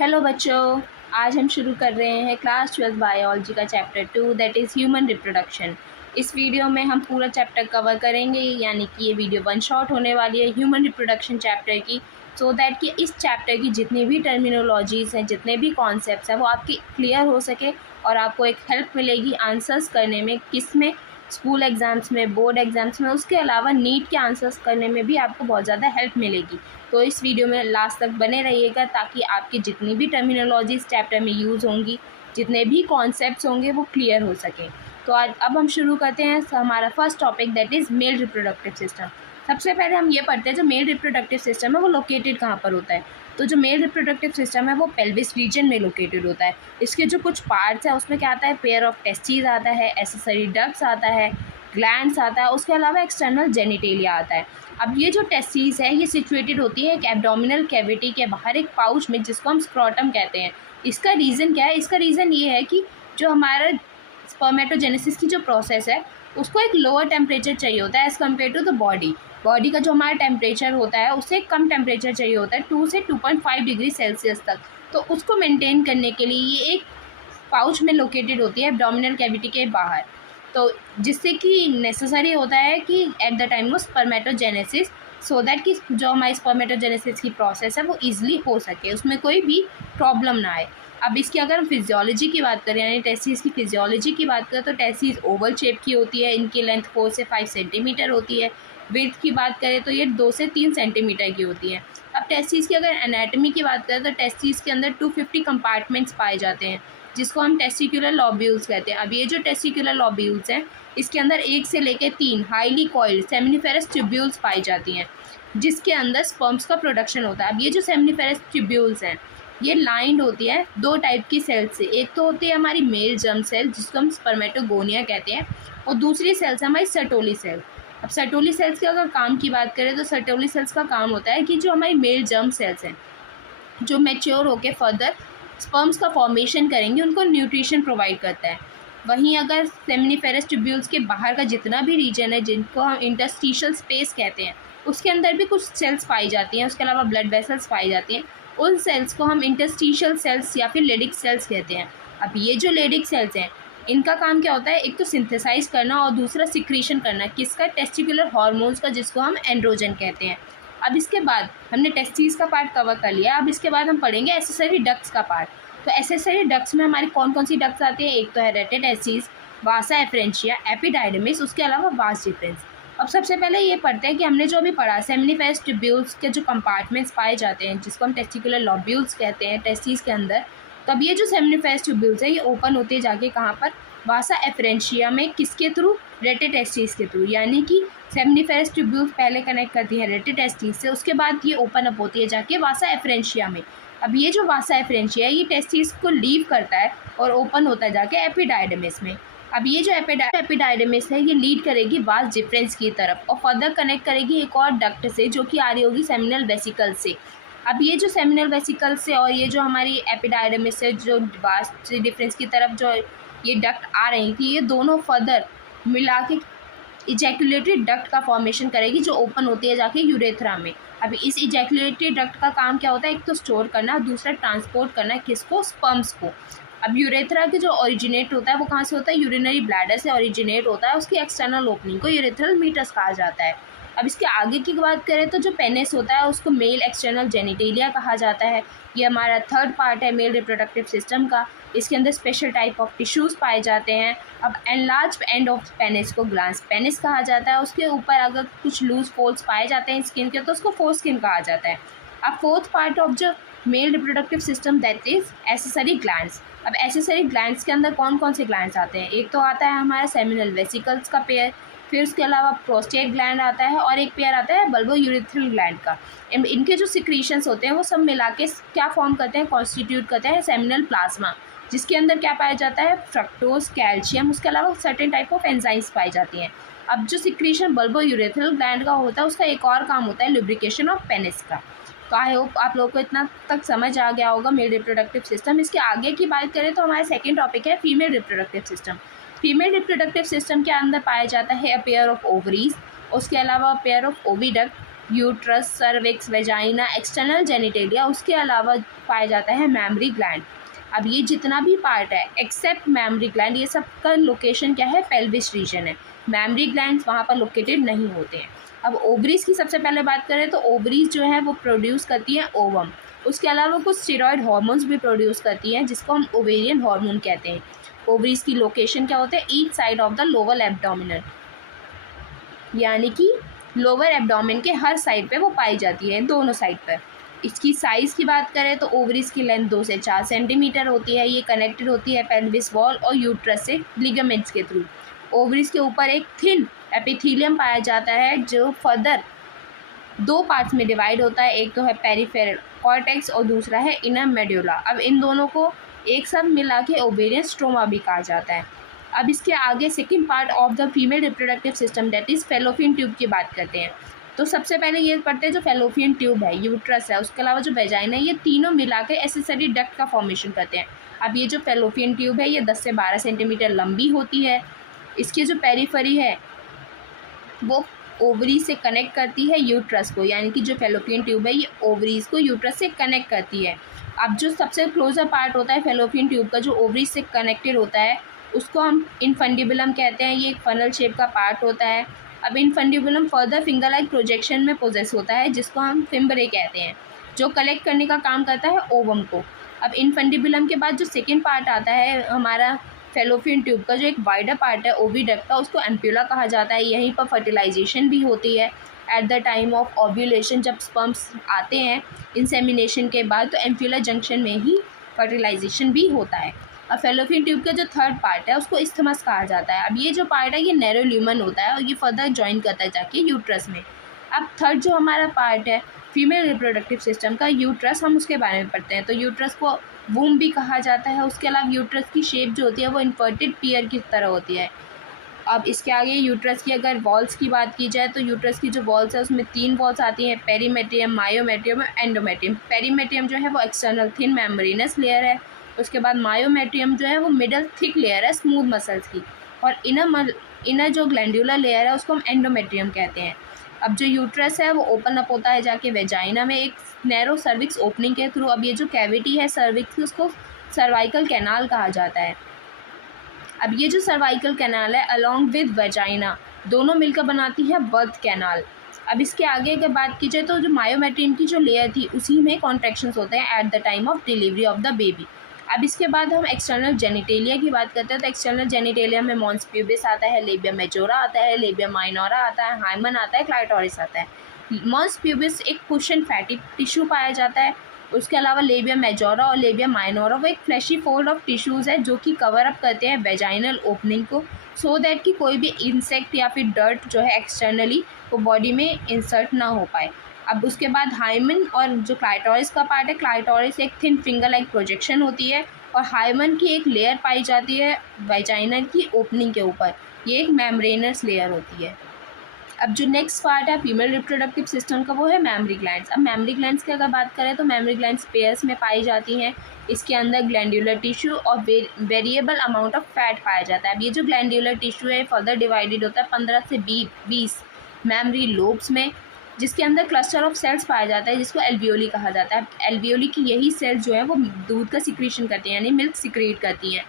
Hello बच्चों, आज हम शुरू कर रहे हैं क्लास 12 बायोलॉजी का chapter 2 that is human reproduction. इस वीडियो में हम पूरा चैप्टर कवर करेंगे, यानी कि ये वीडियो वन शॉट होने वाली है ह्यूमन रिप्रोडक्शन चैप्टर की, सो दैट कि इस चैप्टर की जितनी भी टर्मिनोलॉजीज़ हैं, जितने भी कॉन्सेप्ट्स हैं, वो आपकी क्लियर हो सके और आपको एक हेल्प मिलेगी आंसर्स करने में, किस में, स्कूल एग्ज़ाम्स में, बोर्ड एग्ज़ाम्स में, उसके अलावा नीट के आंसर्स करने में भी आपको बहुत ज़्यादा हेल्प मिलेगी। तो इस वीडियो में लास्ट तक बने रहिएगा ताकि आपकी जितनी भी टर्मिनोलॉजी इस चैप्टर में यूज़ होंगी, जितने भी कॉन्सेप्ट्स होंगे वो क्लियर हो सकें। तो आज अब हम शुरू करते हैं हमारा first topic that is male reproductive system. सबसे पहले हम ये पढ़ते हैं जो मेल रिप्रोडक्टिव सिस्टम है वो लोकेटेड कहाँ पर होता है। तो जो मेल रिप्रोडक्टिव सिस्टम है वो पेल्विस रीजन में लोकेटेड होता है। इसके जो कुछ पार्ट्स हैं उसमें क्या आता है, पेयर ऑफ टेस्टीज आता है, एसेसरी डक्ट्स आता है, ग्लैंड्स आता है, उसके अलावा एक्सटर्नल जेनिटेलिया आता है। अब ये जो टेस्टीज है ये सिचुएटेड होती है एक एब्डोमिनल कैविटी के बाहर एक पाउच में, जिसको हम स्क्रोटम कहते हैं। इसका रीज़न क्या है? इसका रीज़न ये है कि जो हमारा स्पर्मेटोजेनेसिस की जो प्रोसेस है उसको एक लोअर टेम्परेचर चाहिए होता है as compared to the body. Body का जो हमारा टेम्परेचर होता है उससे कम टेम्परेचर चाहिए होता है, 2 से 2.5 डिग्री सेल्सियस तक। तो उसको मेंटेन करने के लिए ये एक पाउच में लोकेटेड होती है एब्डोमिनल कैविटी के बाहर। तो जिससे कि नेसेसरी होता है कि eight the time of spermatogenesis, so that कि जो हमारी स्पर्मेटोजेनेसिस की प्रोसेस है वो ईजिली हो सके, उसमें कोई भी प्रॉब्लम ना आए। अब इसकी अगर हम फिजियोलॉजी की बात करें, यानी टेस्टिस की फिजियोलॉजी की बात करें, तो टेस्टिस ओवल शेप की होती है, इनकी लेंथ 4 से 5 सेंटीमीटर होती है। विड्थ की बात करें तो ये 2 से 3 सेंटीमीटर की होती है। अब टेस्टिस की अगर एनाटमी की बात करें तो टेस्टिस के अंदर 250 कंपार्टमेंट्स पाए जाते हैं, जिसको हम टेस्टिकुलर लॉब्यूल्स कहते हैं। अब ये जो टेस्टिकुलर लॉब्यूल्स हैं इसके अंदर 1 से लेकर 3 हाईली कॉइल्ड सेमिनिफेरस ट्यूब्यूल्स पाई जाती हैं, जिसके अंदर स्पर्म्स का प्रोडक्शन होता है। अब ये जो सेमिनिफेरस ट्यूब्यूल्स हैं ये लाइंड होती है 2 टाइप की सेल से। एक तो होती है हमारी मेल जर्म सेल, जिसको हम स्पर्मेटोगोनिया कहते हैं, और दूसरी सेल्स है हमारी सर्टोली सेल। अब सर्टोली सेल्स के अगर काम की बात करें तो सर्टोली सेल्स का काम होता है कि जो हमारी मेल जर्म सेल्स हैं जो मैच्योर होकर फर्दर स्पर्म्स का फॉर्मेशन करेंगे, उनको न्यूट्रिशन प्रोवाइड करता है। वहीं अगर सेमिनिफेरस ट्यूब्यूल्स के बाहर का जितना भी रीजन है, जिनको हम इंटरस्टिशियल स्पेस कहते हैं, उसके अंदर भी कुछ सेल्स पाई जाती हैं, उसके अलावा ब्लड वेसल्स पाई जाती हैं। उन सेल्स को हम इंटरस्टिशियल सेल्स या फिर लेडिक सेल्स कहते हैं। अब ये जो लेडिक सेल्स हैं इनका काम क्या होता है, एक तो सिंथेसाइज करना और दूसरा सिक्रीशन करना, किसका, टेस्टिकुलर हार्मोन्स का, जिसको हम एंड्रोजन कहते हैं। अब इसके बाद हमने टेस्टिस का पार्ट कवर कर लिया। अब इसके बाद हम पढ़ेंगे एसेसरी डक्ट्स का पार्ट। तो एसेसरी डक्ट्स में हमारी कौन कौन सी डक्ट्स आती है? एक तो है रेटेटेसिस, वासा एफरेंशिया, एपिडाइडमिस, उसके अलावा वास डिफरेंस। अब सबसे पहले ये पढ़ते हैं कि हमने जो अभी पढ़ा सेमिनिफेरस ट्यूब्यूल्स के जो कंपार्टमेंट्स पाए जाते हैं, जिसको हम टेस्टिकुलर लॉब्यूल्स कहते हैं टेस्टिस के अंदर। तब ये जो सेमिनिफेरस ट्यूब्यूल्स है ये ओपन होते जाके कहाँ पर, वासा एफरेंशिया में, किसके थ्रू, रेटेटेस्टिस के थ्रू। यानी कि सेमिनिफेरस ट्यूब्यूल्स पहले कनेक्ट करती है रेटेटेस्टिस से, उसके बाद ये ओपन अप होती है जाके वासा एफरेंशिया में। अब ये जो वासा एफरेंशिया है ये टेस्टिस को लीव करता है और ओपन होता है जाके एपिडाइडमिस में। अब ये जो एपिडाइडमिस है ये लीड करेगी वास डिफरेंस की तरफ और फर्दर कनेक्ट करेगी एक और डक्ट से, जो कि आ रही होगी सेमिनल वेसिकल से। अब ये जो सेमिनल वेसिकल से और ये जो हमारी एपिडाइडमिस से जो वास डिफरेंस की तरफ जो ये डक्ट आ रही थी, ये दोनों फर्दर मिला के इजैकुलेटरी डक्ट का फॉर्मेशन करेगी, जो ओपन होती है जाके यूरेथ्रा में। अभी इस इजैकुलेटरी डक्ट का काम क्या होता है, एक तो स्टोर करना, दूसरा ट्रांसपोर्ट करना, किसको, स्पर्म्स को। अब यूरेथ्रा के जो ओरिजिनेट होता है वो कहाँ से होता है, यूरिनरी ब्लैडर से ओरिजिनेट होता है। उसकी एक्सटर्नल ओपनिंग को यूरेथ्रल मीटस कहा जाता है। अब इसके आगे की बात करें तो जो पेनिस होता है उसको मेल एक्सटर्नल जेनिटेलिया कहा जाता है। ये हमारा थर्ड पार्ट है मेल रिप्रोडक्टिव सिस्टम का। इसके अंदर स्पेशल टाइप ऑफ टिश्यूज़ पाए जाते हैं। अब एनलार्ज एंड ऑफ पेनिस को ग्लांस पेनिस कहा जाता है। उसके ऊपर अगर कुछ लूज फोल्ड्स पाए जाते हैं स्किन के तो उसको फोरस्किन कहा जाता है। अब फोर्थ पार्ट ऑफ जो male reproductive system that is accessory glands. अब एसेसरी ग्लैंड्स के अंदर कौन कौन से ग्लैंड्स आते हैं? एक तो आता है हमारा सेमिनल वेसिकल्स का पेयर, फिर उसके अलावा प्रोस्टेट ग्लैंड आता है और एक पेयर आता है बल्बो यूरिथ्रल ग्लैंड का। इनके जो सिक्रीशंस होते हैं वो सब मिला के क्या फॉर्म करते हैं, कॉन्स्टिट्यूट करते हैं सेमिनल प्लाज्मा, जिसके अंदर क्या पाया जाता है, फ्रक्टोज, कैल्शियम, उसके अलावा सर्टेन टाइप ऑफ एंजाइम्स पाई जाती हैं। अब जो सिक्रीशन बल्बो यूरिथ्रल ग्लैंड का होता है उसका एक और काम होता है लुब्रिकेशन ऑफ पेनिस का। तो आई होप आप लोगों को इतना तक समझ आ गया होगा मेल रिप्रोडक्टिव सिस्टम। इसके आगे की बात करें तो हमारा सेकेंड टॉपिक है female reproductive system. Female reproductive system के अंदर पाया जाता है अ पेयर ऑफ ओवरीज, उसके अलावा pair of oviduct, uterus, cervix, vagina, external genitalia, उसके अलावा पाया जाता है मैमरी ग्लैंड। अब ये जितना भी पार्ट है एक्सेप्ट मैमरी ग्लैंड, ये सब का लोकेशन क्या है, पेल्विस रीजन है। मैमरी ग्लैंड वहाँ पर लोकेटेड नहीं होते हैं। अब ओवरीज की सबसे पहले बात करें तो ओवरीज जो है वो प्रोड्यूस करती है ओवम। उसके अलावा कुछ स्टेरॉयड हार्मोन्स भी प्रोड्यूस करती हैं जिसको हम ओवेरियन हार्मोन कहते हैं। ओवरीज की लोकेशन क्या होते हैं, each side of the lower abdominal, यानी कि लोअर एब्डोमेन के हर साइड पे वो पाई जाती है, दोनों साइड पर। इसकी साइज़ की बात करें तो ओवरीज की लेंथ 2 से 4 सेंटीमीटर होती है। ये कनेक्टेड होती है पेल्विस वॉल और यूट्रस से लिगामेंट्स के थ्रू। ओवरीज के ऊपर एक थिन एपिथेलियम पाया जाता है जो फर्दर 2 पार्ट्स में डिवाइड होता है। एक तो है पेरिफेरल कॉर्टेक्स और दूसरा है इनर मेडुला। अब इन दोनों को एक साथ मिला के ओवेरियन स्ट्रोमा भी कहा जाता है। अब इसके आगे second part of the female reproductive system that is fallopian tube की बात करते हैं। तो सबसे पहले ये पढ़ते हैं जो फेलोपियन ट्यूब है, यूट्रस है, उसके अलावा जो वेजाइना है, ये तीनों मिला के एसेसरी डक्ट का फॉर्मेशन करते हैं। अब ये जो फेलोपियन ट्यूब है ये 10 से 12 सेंटीमीटर लंबी होती है। इसकी जो पेरिफेरी है वो ओवरी से कनेक्ट करती है यूट्रस को, यानी कि जो फेलोपियन ट्यूब है ये ओवरीज को यूट्रस से कनेक्ट करती है। अब जो सबसे क्लोजर पार्ट होता है फेलोपियन ट्यूब का जो ओवरीज से कनेक्टेड होता है उसको हम इनफंडिबुलम कहते हैं। ये एक फनल शेप का पार्ट होता है। अब infundibulum further finger like projection में पोजेस होता है जिसको हम फिम्बरे कहते हैं, जो कलेक्ट करने का काम करता है ओवम को। अब इनफंडिबुलम के बाद जो सेकेंड पार्ट आता है हमारा फेलोपियन ट्यूब का, जो एक वाइडर पार्ट है ओविडक्ट का, उसको एम्प्यूला कहा जाता है। यहीं पर फर्टिलाइजेशन भी होती है eight the time of ovulation. जब स्पर्म्स आते हैं इंसेमिनेशन के बाद तो एम्प्यूला जंक्शन में ही फर्टिलाइजेशन भी होता है। अब फेलोपियन ट्यूब का जो थर्ड पार्ट है उसको इस्थमस कहा जाता है। अब ये जो पार्ट है ये नैरो ल्यूमन होता है और ये फर्दर ज्वाइन करता है जाके यूट्रस में। अब थर्ड जो हमारा पार्ट है फीमेल रिप्रोडक्टिव सिस्टम का, यूट्रस, हम उसके बारे में पढ़ते हैं। तो यूट्रस को वूम भी कहा जाता है। उसके अलावा यूट्रस की शेप जो होती है वो इन्वर्टेड पियर की तरह होती है। अब इसके आगे यूट्रस की अगर वॉल्स की बात की जाए तो यूट्रस की जो वॉल्स है उसमें 3 वॉल्स आती हैं, पेरीमेट्रियम, मायोमेट्रियम और एंडोमेट्रियम। पेरीमेट्रियम जो है वो एक्सटर्नल थिन मेम्ब्रेनस लेयर है। उसके बाद मायोमेट्रियम जो है वो मिडल थिक लेयर है स्मूथ मसल्स की, और इनर जो ग्लैंडुलर लेयर है उसको हम एंडोमेट्रियम कहते हैं। अब जो यूट्रस है वो ओपन अप होता है जाके वेजाइना में एक नैरो सर्विक्स ओपनिंग के थ्रू। अब ये जो कैविटी है सर्विक्स उसको सर्वाइकल कैनाल कहा जाता है। अब ये जो सर्वाइकल कैनाल है अलॉन्ग विद वेजाइना दोनों मिलकर बनाती है बर्थ कैनाल। अब इसके आगे अगर बात की जाए तो जो मायोमेट्रियम की जो लेयर थी उसी में कॉन्ट्रैक्शंस होते हैं eight the time of delivery of the baby. अब इसके बाद हम एक्सटर्नल जेनिटेलिया की बात करते हैं। तो एक्सटर्नल जेनिटेलिया में मॉन्स प्यूबिस आता है, लेबिया मेजोरा आता है, लेबिया माइनोरा आता है, हाइमन आता है, क्लाइटोरिस आता है। मॉन्स प्यूबिस एक कुशन फैटी टिश्यू पाया जाता है। उसके अलावा लेबिया मेजोरा और लेबिया माइनोरा वो एक फ्लैशी फोल्ड ऑफ टिश्यूज़ है जो कि कवर अप करते हैं वेजाइनल ओपनिंग को, सो दैट कि कोई भी इंसेक्ट या फिर डर्ट जो है एक्सटर्नली वो बॉडी में इंसर्ट ना हो पाए। अब उसके बाद हाइमन और जो क्लाइटोरिस का पार्ट है, क्लाइटोरिस एक थिन फिंगर लाइक प्रोजेक्शन होती है और हाइमन की एक लेयर पाई जाती है वेजाइनल की ओपनिंग के ऊपर, ये एक मेम्ब्रेनस लेयर होती है। अब जो नेक्स्ट पार्ट है फीमेल रिप्रोडक्टिव सिस्टम का वो है मैमरी ग्लैंड्स। अब मैमरी ग्लैंड्स की अगर बात करें तो मैमरी ग्लैंड्स पेयर्स में पाई जाती हैं। इसके अंदर ग्लैंडुलर टिश्यू और वेरिएबल अमाउंट ऑफ फैट पाया जाता है। अब ये जो ग्लैंडुलर टिश्यू है फर्दर डिवाइडेड होता है 15 से 20 मैमरी लोब्स में, जिसके अंदर क्लस्टर ऑफ सेल्स पाया जाता है जिसको एल्वियोली कहा जाता है। एल्वियोली की यही सेल्स जो है वो दूध का सिक्रीशन करती हैं, यानी मिल्क सिक्रीट करती हैं।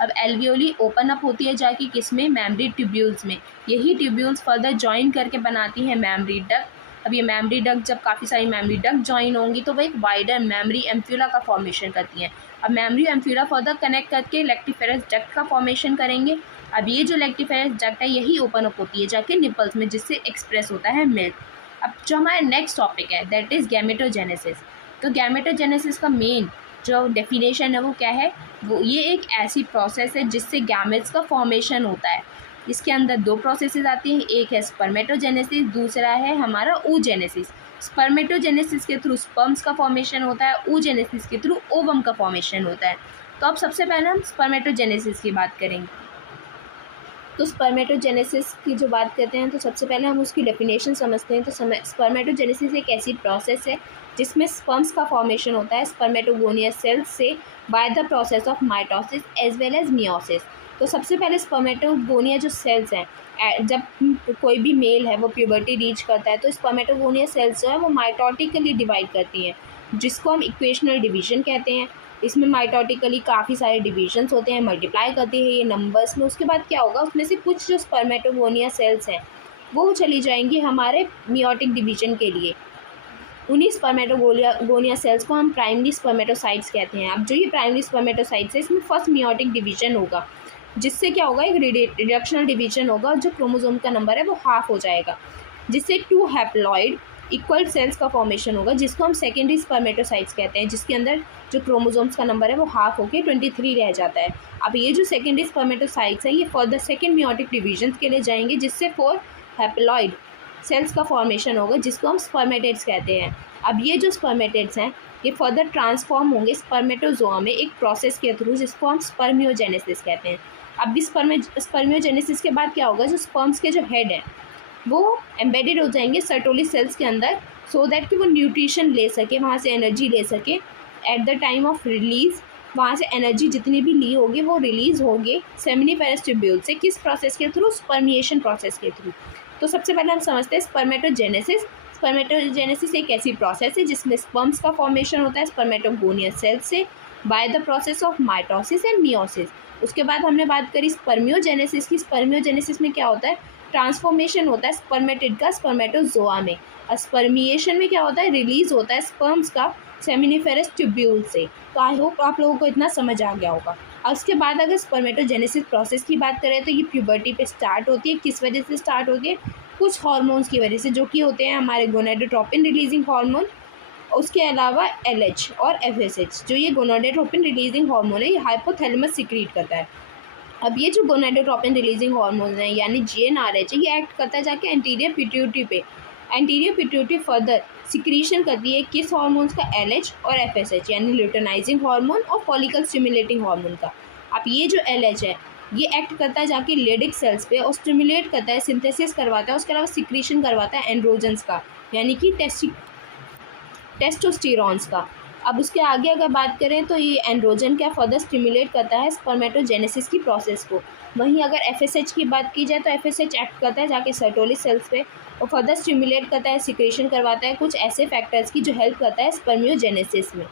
अब एल्वियोली ओपन अप होती है जाके किसमें, मैमरी ट्यूब्यूल्स में। यही ट्यूब्यूल्स फर्दर ज्वाइन करके बनाती हैं मैमरी डक्ट। अब ये मैमरी डक्ट जब काफ़ी सारी मैमरी डक्ट ज्वाइन होंगी तो वो एक वाइडर मैमरी एम्फ्यूला का फॉर्मेशन करती हैं। अब मैमरी एम्फ्यूला फर्दर कनेक्ट करके लेक्टिफेरस डक्ट का फॉर्मेशन करेंगे। अब ये जो लेक्टिफेरस डक्ट है यही ओपन अप होती है जाके निपल्स में, जिससे एक्सप्रेस होता है मिल्क। अब जो हमारा नेक्स्ट टॉपिक है दैट इज़ गैमेटोजेनेसिस। तो गैमेटोजेनेसिस का मेन जो डेफिनेशन है वो क्या है, वो ये एक ऐसी प्रोसेस है जिससे गैमेट्स का फॉर्मेशन होता है। इसके अंदर 2 प्रोसेसेस आती हैं, एक है स्पर्मेटोजेनेसिस, दूसरा है हमारा oogenesis। स्पर्मेटोजेनेसिस के थ्रू स्पर्म्स का फॉर्मेशन होता है, oogenesis के थ्रू ओवम का फॉर्मेशन होता है। तो अब सबसे पहले हम स्पर्मेटोजेनेसिस की बात करेंगे। तो स्पर्मेटोजेनेसिस की जो बात करते हैं तो सबसे पहले हम उसकी डेफिनेशन समझते हैं। तो स्पर्मेटोजेनेसिस एक ऐसी प्रोसेस है जिसमें स्पर्म्स का फॉर्मेशन होता है स्पर्मेटोगोनियस सेल्स से by the process of mitosis as well as meiosis. तो सबसे पहले स्पर्मेटोगोनिया जो सेल्स हैं, जब कोई भी मेल है वो प्यूबर्टी रीच करता है तो स्पर्मेटोगोनिया सेल्स जो है वो माइटोटिकली डिवाइड करती हैं, जिसको हम इक्वेशनल डिवीजन कहते हैं। इसमें माइटोटिकली काफ़ी सारे डिविजन्स होते हैं, मल्टीप्लाई करती है ये नंबर्स में। उसके बाद क्या होगा, उसमें से कुछ जो स्पर्मेटोगोनिया सेल्स हैं वो चली जाएंगी हमारे मियोटिक डिवीजन के लिए। उन्हीं स्पर्मेटोगोनिया सेल्स को हम प्राइमरी स्पर्मेटोसाइट्स कहते हैं। अब जो ये प्राइमरी स्पर्मेटोसाइट्स है इसमें फर्स्ट मियोटिक डिवीजन होगा, जिससे क्या होगा, एक रिडक्शनल डिवीजन होगा, जो क्रोमोसोम का नंबर है वो हाफ हो जाएगा, जिससे 2 हैप्लॉइड इक्वल सेल्स का फॉर्मेशन होगा, जिसको हम सेकेंडरी स्पर्मेटोसाइट्स कहते हैं, जिसके अंदर जो क्रोमोसोम्स का नंबर है वो हाफ होकर 23 रह जाता है। अब ये जो सेकेंडरी स्पर्मेटोसाइट्स है ये फर्दर सेकेंड मियोटिक डिवीजन के लिए जाएंगे, जिससे 4 हैप्लॉइड सेल्स का फॉर्मेशन होगा, जिसको हम स्पर्मेटेड्स कहते हैं। अब ये जो स्पर्मेटेड्स हैं ये फर्दर ट्रांसफॉर्म होंगे स्पर्मेटोजोआ में एक प्रोसेस के थ्रू, जिसको हम स्पर्मियोजेनेसिस कहते हैं। अब इस स्पर्मियोजेनेसिस के बाद क्या होगा, जो स्पर्म्स के जो हेड हैं वो एम्बेडेड हो जाएंगे सर्टोली सेल्स के अंदर, सो दैट कि वो न्यूट्रिशन ले सके, वहाँ से एनर्जी ले सके। Eight the time of release वहाँ से एनर्जी जितनी भी ली होगी वो रिलीज़ होगी सेमिनिफेरस ट्यूब्यूल से। किस प्रोसेस के थ्रू, स्पर्मिएशन प्रोसेस के थ्रू। तो सबसे पहले हम समझते हैं स्पर्मेटोजेनेसिस। स्पर्मेटोजेनेसिस एक ऐसी प्रोसेस है जिसमें स्पर्म्स का फॉर्मेशन होता है स्पर्मेटोगोनिया सेल्स से by the process of mitosis and meiosis. उसके बाद हमने बात करी स्पर्मियोजेनेसिस की। स्पर्मियोजेनेसिस में क्या होता है, ट्रांसफॉर्मेशन होता है स्पर्मेटिड का स्पर्मेटोजोआ में। और स्पर्मिएशन में क्या होता है, रिलीज होता है स्पर्म्स का सेमिनिफेरस ट्यूब्यूल से। तो आई होप आप लोगों को इतना समझ आ गया होगा। और उसके बाद अगर स्पर्मेटोजेनेसिस प्रोसेस की बात करें तो ये प्यूबर्टी पे स्टार्ट होती है। किस वजह से स्टार्ट होती है, कुछ हार्मोन्स की वजह से, जो कि होते हैं हमारे गोनाडोट्रोपिन रिलीजिंग हार्मोन, उसके अलावा LH और FSH। जो ये गोनाडोट्रोपिन रिलीजिंग हार्मोन है ये हाइपोथैलेमस सिक्रीट करता है। अब ये जो गोनाडोट्रोपिन रिलीजिंग हार्मोन है यानी GnRH ये एक्ट करता है जाके एंटीरियर पिट्यूटरी पे। एंटीरियर पिट्यूटरी फर्दर सिक्रीशन करती है किस हार्मोन्स का, LH और FSH यानी ल्यूटेनाइजिंग हार्मोन और फॉलिकल स्टिमुलेटिंग हार्मोन का। अब ये जो LH है ये एक्ट करता है जाके लेडिक सेल्स पे और स्टिमुलेट करता है, सिंथेसिस करवाता है, उसके अलावा सिक्रीशन करवाता है एंड्रोजन्स का यानी कि टेस्टोस्टेरॉन्स का। अब उसके आगे अगर बात करें तो ये एंड्रोजन क्या फर्दर स्टिमुलेट करता है स्पर्मेटोजेनेसिस की प्रोसेस को। वहीं अगर FSH की बात की जाए तो FSH एक्ट करता है जाके सर्टोली सेल्स पे और फर्दर स्टिमुलेट करता है, सिक्रेशन करवाता है कुछ ऐसे फैक्टर्स की जो हेल्प करता है स्पर्मियोजेनेसिस में।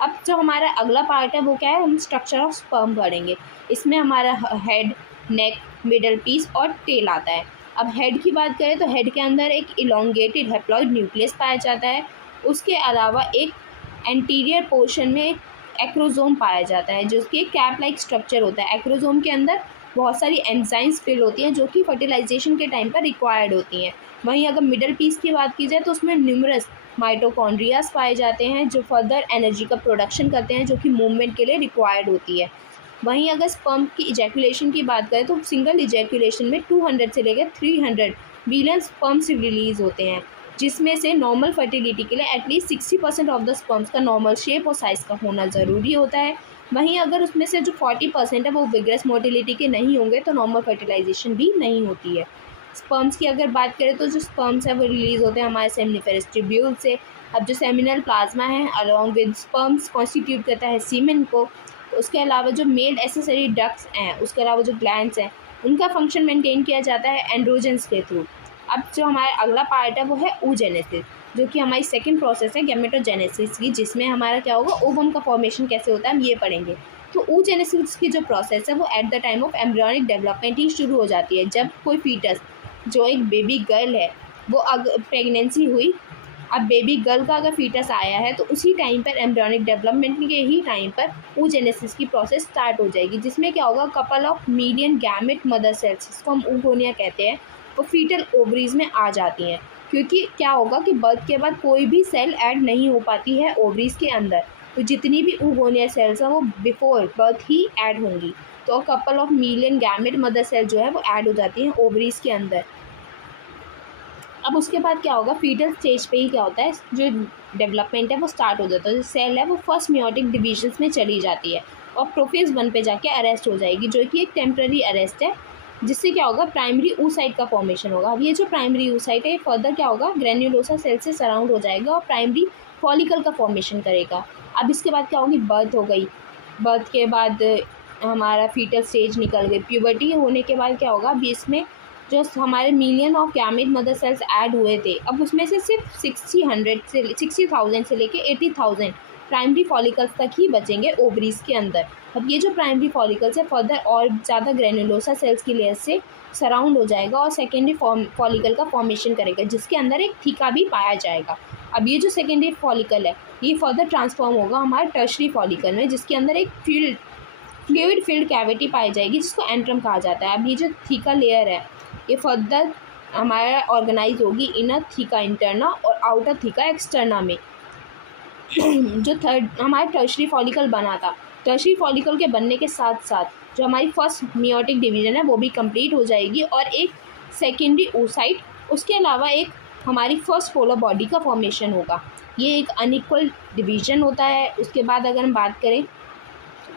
अब जो हमारा अगला पार्ट है वो क्या है, हम स्ट्रक्चर ऑफ स्पर्म पढ़ेंगे। इसमें हमारा हेड, नेक, मिडल पीस और टेल आता है। अब हेड की बात करें तो हेड के अंदर एक इलोंगेटेड हैप्लॉइड न्यूक्लियस पाया जाता है। उसके अलावा एक एंटीरियर पोर्शन में एक एक्रोजोम पाया जाता है जो कि कैप लाइक स्ट्रक्चर होता है। एक्रोजोम के अंदर बहुत सारी एंजाइम्स फिल होती हैं जो कि फर्टिलाइजेशन के टाइम पर रिक्वायर्ड होती हैं। वहीं अगर मिडल पीस की बात की जाए तो उसमें न्यूमरस माइटोकॉन्ड्रियाज पाए जाते हैं जो फर्दर एनर्जी का प्रोडक्शन करते हैं, जो कि मूवमेंट के लिए रिक्वायर्ड होती है। वहीं अगर स्पर्म की इजैकुलेशन की बात करें तो सिंगल इजैकुलेशन में 200 से लेकर 300 बिलियन स्पर्म्स रिलीज होते हैं, जिसमें से नॉर्मल फर्टिलिटी के लिए एटलीस्ट 60% ऑफ द स्पर्म्स का नॉर्मल शेप और साइज़ का होना ज़रूरी होता है। वहीं अगर उसमें से जो 40% है वो विग्रस मोटिलिटी के नहीं होंगे तो नॉर्मल फर्टिलाइजेशन भी नहीं होती है। स्पर्म्स की अगर बात करें तो जो स्पर्म्स है वो रिलीज़ होते हैं हमारे सेमिनिफेरस ट्यूब्यूल से। अब जो सेमिनल प्लाज्मा है अलॉन्ग विद स्पर्म्स कॉन्स्टिट्यूट करता है सीमेन को। उसके अलावा जो मेल एसेसरी डक्ट्स हैं, उसके अलावा जो ग्लैंड्स हैं, उनका फंक्शन मेंटेन किया जाता है एंड्रोजन्स के थ्रू। अब जो हमारा अगला पार्ट है वो है oogenesis, जो कि हमारी सेकंड प्रोसेस है गैमेटोजेनेसिस की, जिसमें हमारा क्या होगा, ओवम का फॉर्मेशन कैसे होता है हम ये पढ़ेंगे। तो oogenesis की जो प्रोसेस है वो at the time of embryonic development ही शुरू हो जाती है। जब कोई फीटस, जो एक बेबी गर्ल है, वो प्रेगनेंसी हुई, अब बेबी गर्ल का अगर फीटस आया है तो उसी टाइम पर एम्ब्रियोनिक डेवलपमेंट के ही टाइम पर oogenesis की प्रोसेस स्टार्ट हो जाएगी, जिसमें क्या होगा, couple of million gamete mother cells, जिसको हम oogonia कहते हैं, वो फीटल ओवरीज में आ जाती हैं। क्योंकि क्या होगा कि बर्थ के बाद कोई भी सेल ऐड नहीं हो पाती है ओवरीज के अंदर, तो जितनी भी oogonia सेल्स हैं वो बिफोर बर्थ ही ऐड होंगी। तो couple of million gamete mother cell जो है वो ऐड हो जाती हैं ओवरीज के अंदर। अब उसके बाद क्या होगा, फीटल स्टेज पे ही क्या होता है, जो डेवलपमेंट है वो स्टार्ट हो जाता है। जो सेल है वो फर्स्ट मियोटिक डिविजन्स में चली जाती है और प्रोफेज 1 पे जाके अरेस्ट हो जाएगी, जो कि एक टेम्प्रेरी अरेस्ट है, जिससे क्या होगा, प्राइमरी oocyte का फॉर्मेशन होगा। अब ये जो प्राइमरी oocyte है ये फर्दर क्या होगा, ग्रेन्युलोसा सेल से सराउंड हो जाएगा और प्राइमरी फॉलिकल का फॉर्मेशन करेगा। अब इसके बाद क्या होगी, बर्थ हो गई। बर्थ के बाद हमारा फीटल स्टेज निकल गई। प्यूबर्टी होने के बाद क्या होगा, अभी इसमें जो हमारे million of gamete mother cells add हुए थे, अब उसमें से सिर्फ 60,000 से लेके 80,000 प्राइमरी फॉलिकल्स तक ही बचेंगे ओवरीज के अंदर। अब ये जो प्राइमरी फॉलिकल्स है फर्दर और ज़्यादा ग्रेनुलोसा सेल्स की लेयर से सराउंड हो जाएगा और सेकेंडरी फॉलिकल का फॉर्मेशन करेगा, जिसके अंदर एक थीका भी पाया जाएगा। अब ये जो सेकेंडरी फॉलिकल है ये फर्दर ट्रांसफॉर्म होगा हमारे टर्शरी फॉलिकल में, जिसके अंदर एक फ्लूइड फिल्ड कैविटी पाई जाएगी, जिसको एंट्रम कहा जाता है। अब ये जो थीका लेयर है ये फर्दर हमारा ऑर्गेनाइज होगी इनर थीका इंटरना और आउटर थीका एक्सटर्ना में। जो थर्ड हमारा टर्शरी फॉलिकल बना था, टर्शरी फॉलिकल के बनने के साथ साथ जो हमारी फर्स्ट मियोटिक डिवीजन है वो भी कंप्लीट हो जाएगी और एक सेकेंडरी oocyte, उसके अलावा एक हमारी फर्स्ट पोलर बॉडी का फॉर्मेशन होगा। ये एक अनइक्वल डिवीजन होता है। उसके बाद अगर हम बात करें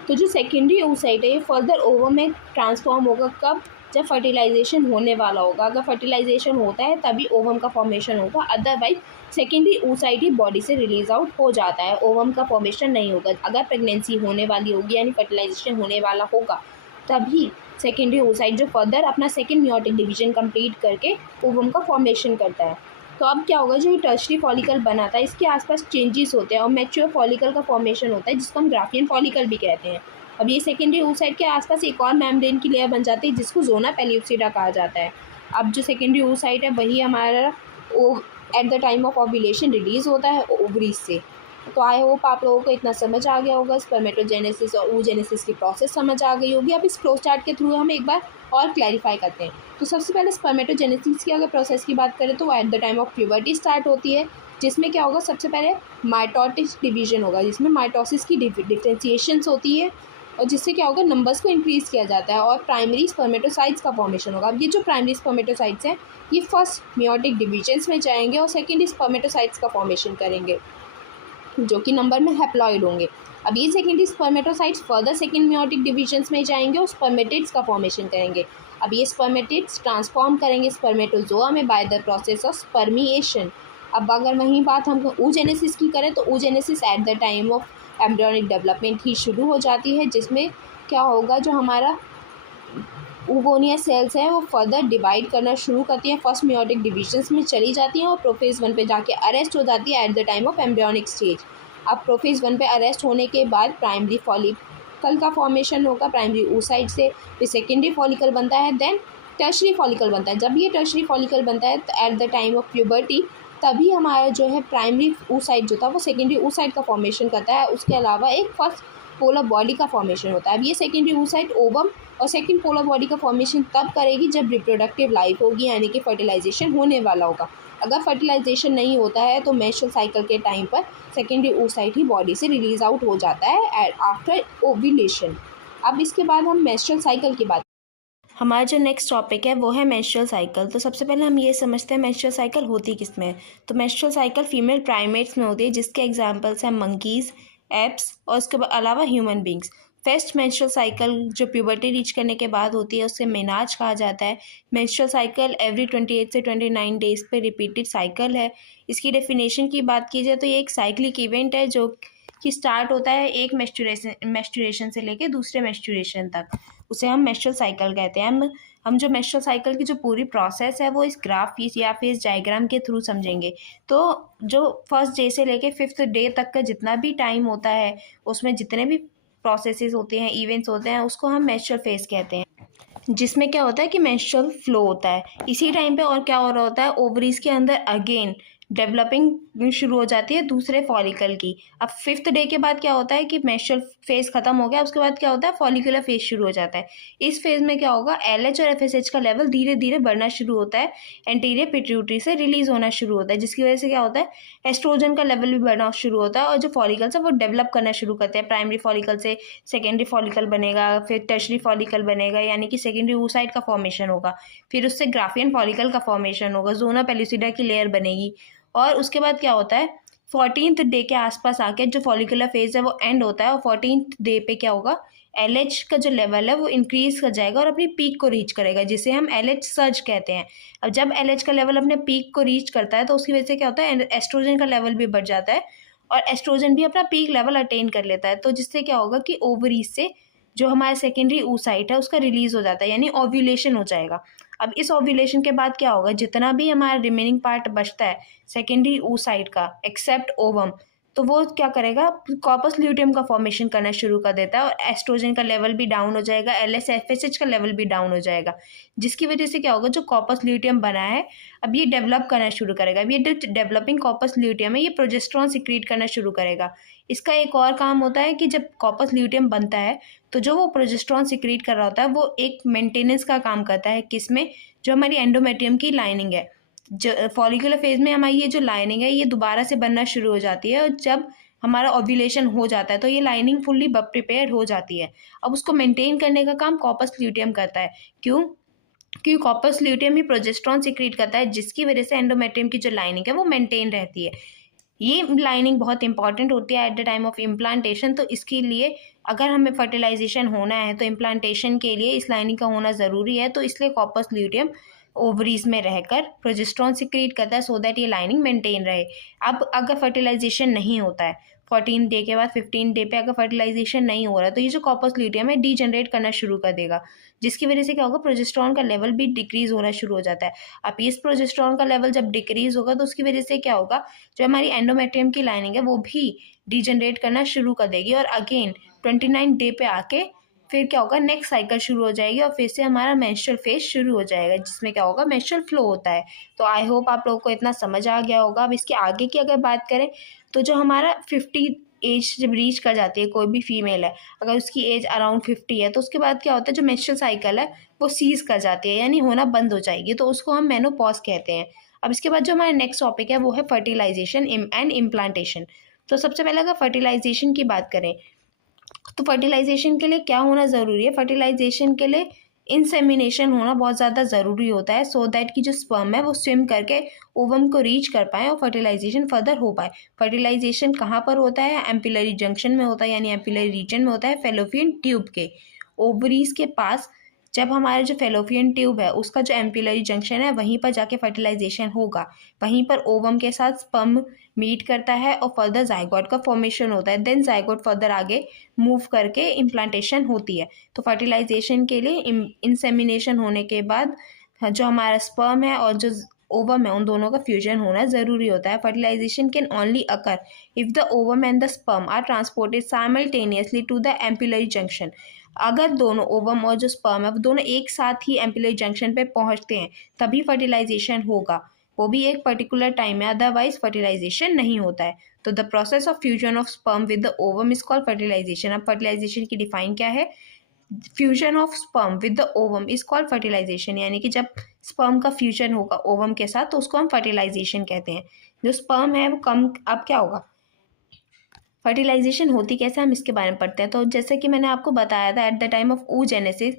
तो जो सेकेंडरी oocyte है ये फर्दर ओवम में ट्रांसफॉर्म होगा। कब? जब फर्टिलाइजेशन होने वाला होगा। अगर फर्टिलाइजेशन होता है तभी ओवम का फॉर्मेशन होगा, अदरवाइज सेकेंडरी oocyte ही बॉडी से रिलीज आउट हो जाता है, ओवम का फॉर्मेशन नहीं होगा। अगर प्रेगनेंसी होने वाली होगी यानी फर्टिलाइजेशन होने वाला होगा तभी सेकेंडरी oocyte जो फर्दर अपना सेकेंड मियोटिक डिवीजन कंप्लीट करके ओवम का फॉर्मेशन करता है। तो अब क्या होगा, जो टर्शरी फॉलिकल बना था इसके आसपास चेंजेस होते हैं और मैच्योर फॉलिकल का फॉर्मेशन होता है, जिसको हम ग्राफियन फॉलिकल भी कहते हैं। अब ये सेकेंडरी oocyte के आसपास एक और मेम्ब्रेन की लेयर बन जाती है, जिसको जोना पेल्यूसिडा कहा जाता है। अब जो सेकेंडरी oocyte है वही हमारा eight the time of ovulation release होता है ओवरीज से। तो आई होप आप लोगों को इतना समझ आ गया होगा, स्पर्मेटोजेनेसिस और oogenesis की प्रोसेस समझ आ गई होगी। अब इस फ्लो चार्ट के थ्रू हम एक बार और क्लैरिफाई करते हैं। तो सबसे पहले स्पर्मेटोजेनेसिस की अगर प्रोसेस की बात करें तो वो at the time of puberty start होती है, जिसमें क्या होगा, सबसे पहले माइटोटिस डिवीजन होगा, जिसमें माइटोसिस की डिफ्रेंसिएशंस होती है और जिससे क्या होगा, नंबर्स को इंक्रीज़ किया जाता है और प्राइमरी स्पर्मेटोसाइट्स का फॉर्मेशन होगा। अब ये जो प्राइमरी स्पर्मेटोसाइट्स हैं ये फर्स्ट मियोटिक डिवीजन्स में जाएंगे और सेकेंडरी स्पर्मेटोसाइट्स का फॉर्मेशन करेंगे, जो कि नंबर में हैप्लॉइड होंगे। अब ये secondary spermatocytes further second meiotic divisions में जाएंगे और स्पर्मेटिड्स का फॉर्मेशन करेंगे। अब ये स्पर्मेटिड्स ट्रांसफॉर्म करेंगे स्पर्मेटोजोआ में bye the process of spermiation. अब अगर वहीं बात हम oogenesis की करें तो oogenesis at the time of embryonic development ही शुरू हो जाती है, जिसमें क्या होगा, जो हमारा ओवोनिया सेल्स हैं वो फर्दर डिवाइड करना शुरू करती हैं, फर्स्ट मियोटिक डिविजन्स में चली जाती हैं और प्रोफेज 1 पे जाके अरेस्ट हो जाती है eight the time of embryonic stage. अब प्रोफेज 1 पे अरेस्ट होने के बाद प्राइमरी फॉलिकल का फॉर्मेशन होगा प्राइमरी oocyte से, फिर सेकेंडरी फॉलिकल बनता है, देन टर्शरी फॉलिकल बनता है। जब ये टर्शरी फॉलिकल बनता है तो eight the time of puberty तभी हमारा जो है प्राइमरी oocyte जो था वो सेकेंडरी oocyte का फॉर्मेशन करता है। उसके अलावा एक फर्स्ट पोलर बॉडी का फॉर्मेशन होता है। अब ये सेकेंडरी oocyte ओवम और सेकेंड पोलर बॉडी का फॉर्मेशन तब करेगी जब रिप्रोडक्टिव लाइफ होगी, यानी कि फर्टिलाइजेशन होने वाला होगा। अगर फर्टिलाइजेशन नहीं होता है तो मेंस्ट्रुअल साइकिल के टाइम पर सेकेंडरी oocyte ही बॉडी से रिलीज आउट हो जाता है आफ्टर ओव्यूलेशन। अब इसके बाद हम मेंस्ट्रुअल साइकिल की बात, हमारा जो नेक्स्ट टॉपिक है वो है मेंस्ट्रुअल साइकिल। तो सबसे पहले हम ये समझते हैं मेंस्ट्रुअल साइकिल होती किस में है। तो मेंस्ट्रुअल साइकिल फीमेल प्राइमेट्स में होती है, जिसके एग्जांपल्स हैं मंकीज़, एप्स और उसके अलावा human beings. First menstrual cycle जो प्यूबर्टी रीच करने के बाद होती है उसे मेनाज कहा जाता है। मेंस्ट्रुअल साइकिल एवरी 28 से 29 डेज पे रिपीटेड साइकिल है। इसकी डेफिनेशन की बात की जाए तो ये एक साइक्लिक इवेंट है जो कि स्टार्ट होता है एक मेंस्ट्रुएशन से लेके दूसरे मेंस्ट्रुएशन तक, उसे हम मेंस्ट्रुअल साइकिल कहते हैं। हम जो मेंस्ट्रुअल साइकिल की जो पूरी प्रोसेस है वो इस ग्राफ या फिर इस डायग्राम के थ्रू समझेंगे। तो जो फर्स्ट डे से लेके 5th डे तक का जितना भी टाइम होता है उसमें जितने भी प्रोसेसेस होते हैं, इवेंट्स होते हैं, उसको हम मेंस्ट्रुअल फेज कहते हैं, जिसमें क्या होता है कि मेंस्ट्रुअल फ्लो होता है। इसी टाइम पे और क्या हो रहा होता है, ओवरीज के अंदर अगेन डेवलपिंग शुरू हो जाती है दूसरे फॉलिकल की। अब 5th डे के बाद क्या होता है कि मेंस्ट्रुअल फेज खत्म हो गया, उसके बाद क्या होता है फॉलिकुलर फेज शुरू हो जाता है। इस फेज में क्या होगा, LH और FSH का लेवल धीरे धीरे बढ़ना शुरू होता है, एंटीरियर पिट्यूटरी से रिलीज होना शुरू होता है, जिसकी वजह से क्या होता है एस्ट्रोजन का लेवल भी बढ़ना शुरू होता है और जो फॉलिकल्स है वो डेवलप करना शुरू करते हैं। प्राइमरी फॉलिकल से सेकेंडरी फॉलिकल बनेगा, फिर टर्शरी फॉलिकल बनेगा, यानी कि सेकेंडरी oocyte का फॉर्मेशन होगा, फिर उससे ग्राफियन फॉलिकल का फॉर्मेशन होगा, जोना पेल्यूसिडा की लेयर बनेगी और उसके बाद क्या होता है 14th डे के आसपास आके जो फॉलिकुलर फेज है वो एंड होता है और 14th डे पे क्या होगा, LH का जो लेवल है वो इंक्रीज कर जाएगा और अपनी पीक को रीच करेगा, जिसे हम LH सर्ज कहते हैं। अब जब LH का लेवल अपने पीक को रीच करता है तो उसकी वजह से क्या होता है एस्ट्रोजन का लेवल भी बढ़ जाता है और एस्ट्रोजन भी अपना पीक लेवल अटेन कर लेता है। तो जिससे क्या होगा कि ओवरीज से जो हमारा सेकेंडरी oocyte है उसका रिलीज हो जाता है, यानी ओव्यूलेशन हो जाएगा। अब इस ओव्यूलेशन के बाद क्या होगा, जितना भी हमारा रिमेनिंग पार्ट बचता है सेकेंडरी oocyte का एक्सेप्ट ओवम, तो वो क्या करेगा, कॉर्पस ल्यूटियम का फॉर्मेशन करना शुरू कर देता है और एस्ट्रोजन का लेवल भी डाउन हो जाएगा, LS-FSH का लेवल भी डाउन हो जाएगा, जिसकी वजह से क्या होगा, जो कॉर्पस ल्यूटियम बना है अब ये डेवलप करना शुरू करेगा। अब ये जो डेवलपिंग कॉर्पस ल्यूटियम है ये प्रोजेस्टेरॉन सिक्रीट करना शुरू करेगा। इसका एक और काम होता है कि जब कॉर्पस ल्यूटियम बनता है तो जो वो प्रोजेस्टेरॉन सिक्रीट कर रहा होता है वो एक मेंटेनेंस का काम करता है, किसमें, जो हमारी एंडोमेट्रियम की लाइनिंग है। जो फॉलिकुलर फेज में हमारी ये जो लाइनिंग है ये दोबारा से बनना शुरू हो जाती है, और जब हमारा ओव्यूलेशन हो जाता है तो ये लाइनिंग फुल्ली प्रिपेयर हो जाती है। अब उसको मेंटेन करने का काम कॉर्पस ल्यूटियम करता है। क्यों? क्योंकि कॉर्पस ल्यूटियम ही प्रोजेस्टेरॉन सिक्रीट करता है, जिसकी वजह से एंडोमेट्रियम की जो लाइनिंग है वो मेंटेन रहती है। ये लाइनिंग बहुत इंपॉर्टेंट होती है eight the time of implantation, तो इसके लिए अगर हमें फर्टिलाइजेशन होना है तो इम्प्लांटेशन के लिए इस लाइनिंग का होना ज़रूरी है, तो इसलिए कॉर्पस ल्यूटियम ओवरीज में रहकर प्रोजेस्टेरॉन सिक्रीट करता है सो दैट ये लाइनिंग मेंटेन रहे। अब अगर फर्टिलाइजेशन नहीं होता है 14 डे के बाद 15 डे पे अगर फर्टिलाइजेशन नहीं हो रहा है तो ये जो कॉर्पस ल्यूटियम है डीजनरेट करना शुरू कर देगा, जिसकी वजह से क्या होगा, प्रोजेस्टेरॉन का लेवल भी डिक्रीज होना शुरू हो जाता है। अब इस प्रोजेस्टेरॉन का लेवल जब डिक्रीज होगा तो उसकी वजह से क्या होगा, जो हमारी एंडोमेट्रियम की लाइनिंग है वो भी डीजनरेट करना शुरू कर देगी, और अगेन 29 डे पे आके फिर क्या होगा, नेक्स्ट साइकिल शुरू हो जाएगी और फिर से हमारा मेंस्ट्रुअल फेज शुरू हो जाएगा, जिसमें क्या होगा, मेंस्ट्रुअल फ्लो होता है। तो आई होप आप लोगों को इतना समझ आ गया होगा। अब इसके आगे की अगर बात करें तो जो हमारा 50 एज जब रीच कर जाती है कोई भी फीमेल है, अगर उसकी एज अराउंड 50 है तो उसके बाद क्या होता है, जो मेंस्ट्रुअल साइकिल है वो सीज कर जाती है, यानी होना बंद हो जाएगी, तो उसको हम मेनोपॉज कहते हैं। अब इसके बाद जो हमारा नेक्स्ट टॉपिक है वो है फर्टिलाइजेशन एंड इम्प्लांटेशन। तो सबसे पहले अगर फर्टिलाइजेशन की बात करें तो फर्टिलाइजेशन के लिए क्या होना ज़रूरी है, फर्टिलाइजेशन के लिए इंसेमिनेशन होना बहुत ज़्यादा ज़रूरी होता है, सो दैट कि जो स्पर्म है वो स्विम करके ओवम को रीच कर पाए और फर्टिलाइजेशन फर्दर हो पाए। फर्टिलाइजेशन कहाँ पर होता है, एम्पिलरी जंक्शन में होता है, यानी एम्पिलरी रीजन में होता है, फेलोपियन ट्यूब के ओवरीज के पास। जब हमारा जो फेलोपियन ट्यूब है उसका जो एम्पिलरी जंक्शन है वहीं पर जाके फर्टिलाइजेशन होगा, वहीं पर ओवम के साथ स्पर्म मीट करता है और फर्दर जाइगोट का फॉर्मेशन होता है, देन जाइगोट फर्दर आगे मूव करके इम्प्लांटेशन होती है। तो फर्टिलाइजेशन के लिए इंसेमिनेशन होने के बाद जो हमारा स्पर्म है और जो ओवम है उन दोनों का फ्यूजन होना ज़रूरी होता है। Fertilisation can only occur if the ovum and the sperm are transported simultaneously to the ampullary junction. अगर दोनों ओवम और जो स्पर्म है वो दोनों एक साथ ही एम्पिलरी जंक्शन पे पहुंचते हैं तभी फर्टिलाइजेशन होगा, वो भी एक पर्टिकुलर टाइम में, अदरवाइज फर्टिलाइजेशन नहीं होता है। तो the process of fusion of sperm with the ovum is called fertilisation. अब फर्टिलाइजेशन की डिफाइन क्या है, fusion of sperm with the ovum is called fertilisation, यानी कि जब स्पर्म का फ्यूजन होगा ओवम के साथ तो उसको हम फर्टिलाइजेशन कहते हैं। जो स्पर्म है वो कम, अब क्या होगा, फर्टिलाइजेशन होती कैसे, हम इसके बारे में पढ़ते हैं। तो जैसे कि मैंने आपको बताया था eight the time of oogenesis,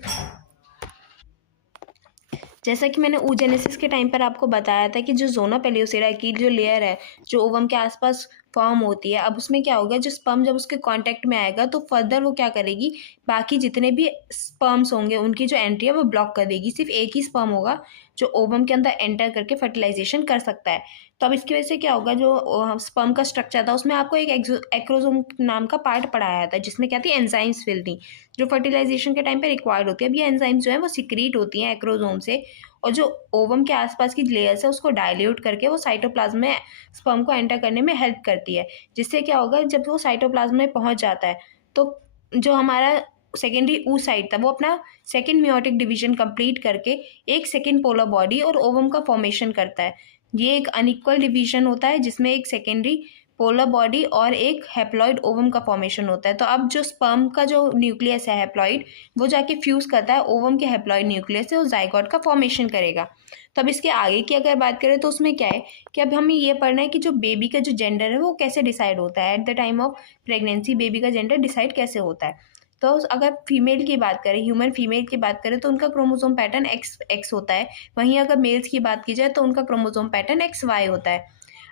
जैसा कि मैंने oogenesis के टाइम पर आपको बताया था कि जो ज़ोना पेलियोसेरा की जो लेयर है जो ओवम के आसपास फॉर्म होती है, अब उसमें क्या होगा, जो स्पर्म जब उसके कांटेक्ट में आएगा तो फर्दर वो क्या करेगी, बाकी जितने भी स्पर्म्स होंगे उनकी जो एंट्री है वो ब्लॉक कर देगी, सिर्फ एक ही स्पर्म होगा जो ओवम के अंदर एंटर करके फर्टिलाइजेशन कर सकता है। तो अब इसकी वजह से क्या होगा, जो स्पर्म का स्ट्रक्चर था उसमें आपको एक एक्रोसोम नाम का पार्ट पढ़ाया था जिसमें क्या थी, एंजाइम्स फिल थी जो फर्टिलाइजेशन के टाइम पे रिक्वायर्ड होती है। अब ये एंजाइम्स जो है वो सिक्रीट होती हैं एक्रोसोम से, और जो ओवम के आसपास की लेयर्स है उसको डाइल्यूट करके वो साइटोप्लाज्म में स्पर्म को एंटर करने में हेल्प करती है, जिससे क्या होगा, जब वो साइटोप्लाज्म में पहुंच जाता है तो जो हमारा सेकेंडरी oocyte था वो अपना सेकेंड मियोटिक डिवीजन कंप्लीट करके एक सेकेंड पोलर बॉडी और ओवम का फॉर्मेशन करता है। ये एक अनइक्वल डिवीजन होता है जिसमें एक सेकेंडरी पोलर बॉडी और एक हैप्लॉइड ओवम का फॉर्मेशन होता है। तो अब जो स्पर्म का जो न्यूक्लियस है हैप्लॉइड, वो जाके फ्यूज करता है ओवम के हैप्लॉइड न्यूक्लियस से और जाइगोट का फॉर्मेशन करेगा। तो अब इसके आगे की अगर बात करें तो उसमें क्या है कि अब हमें ये पढ़ना है कि जो बेबी का जो जेंडर है वो कैसे डिसाइड होता है, eight the time of pregnancy baby का जेंडर डिसाइड कैसे होता है। तो अगर फीमेल की बात करें, ह्यूमन फीमेल की बात करें तो उनका क्रोमोसोम पैटर्न एक्स होता है, वहीं अगर मेल्स की बात की जाए तो उनका क्रोमोसोम पैटर्न XY होता है।